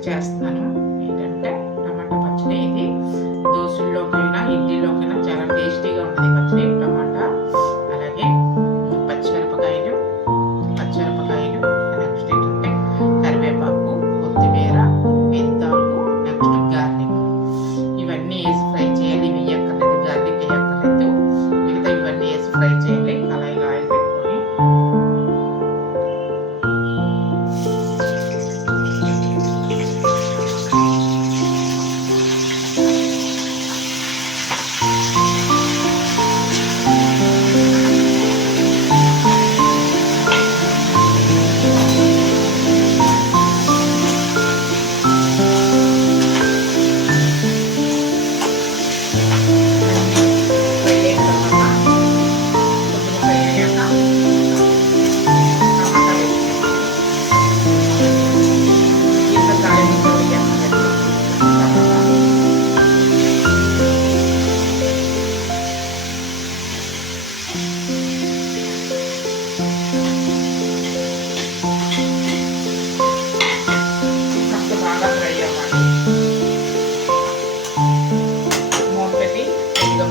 పచ్చడి చేస్తున్నాను. ఏంటంటే టమాటా పచ్చడి. ఇది దోసల్లోకైనా ఇడ్లీలోకైనా చాలా టేస్టీగా ఉంటుంది పచ్చడి. టమాటా, అలాగే పచ్చిమిరపకాయలు, నెక్స్ట్ ఏంటంటే కరివేపాకు, కొత్తిమీర, మెంతాకు, నెక్స్ట్ గార్లిక్. ఇవన్నీ వేసి ఫ్రై చేయాలి. ఇవి వేయక్కర్లేదు, గార్లిక్ వేయక్కర్లేదు. మిగతా ఇవన్నీ వేసి ఫ్రై చేయాలి. కళాయిలో ఆయిల్ పెట్టుకొని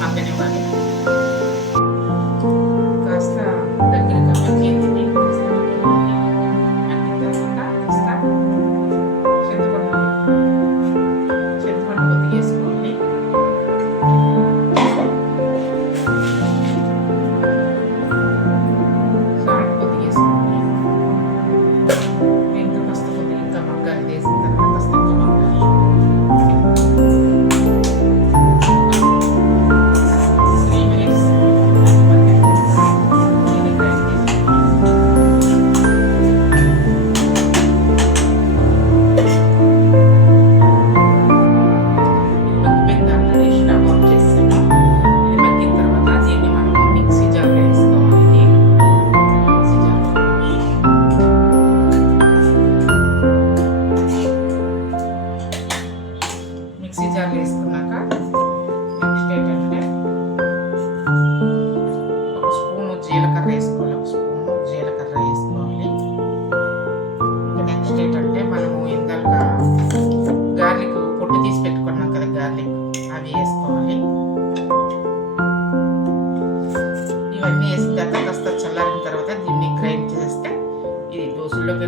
మగ్గనివ్వాలి. కాస్త దగ్గరగా మగ్గింది. మగ్గిన తర్వాత కాస్త చింతపండు కొద్దిగా వేసుకోండి. సాల్ట్ కొద్దిగా వేసుకోండి. ఇంకా కాస్త కొద్దిగా ఇంకా మగ్గాలి. వేసిన తర్వాత కాస్త ఇంకా మగ్గాలి. మిక్సీ జార్ వేసుకున్నాక నెక్స్ట్ ఏంటంటే ఒక స్పూను జీలకర్ర వేసుకోవాలి. ఇంకా నెక్స్ట్ ఏంటంటే మనము ఇందాక గార్లిక్ పొట్టు తీసి పెట్టుకున్నాం కదా, గార్లిక్ అవి వేసుకోవాలి. ఇవన్నీ వేసిన తర్వాత కాస్త చల్లారిన తర్వాత దీన్ని గ్రైండ్ చేస్తే ఇది దోశల్లోకి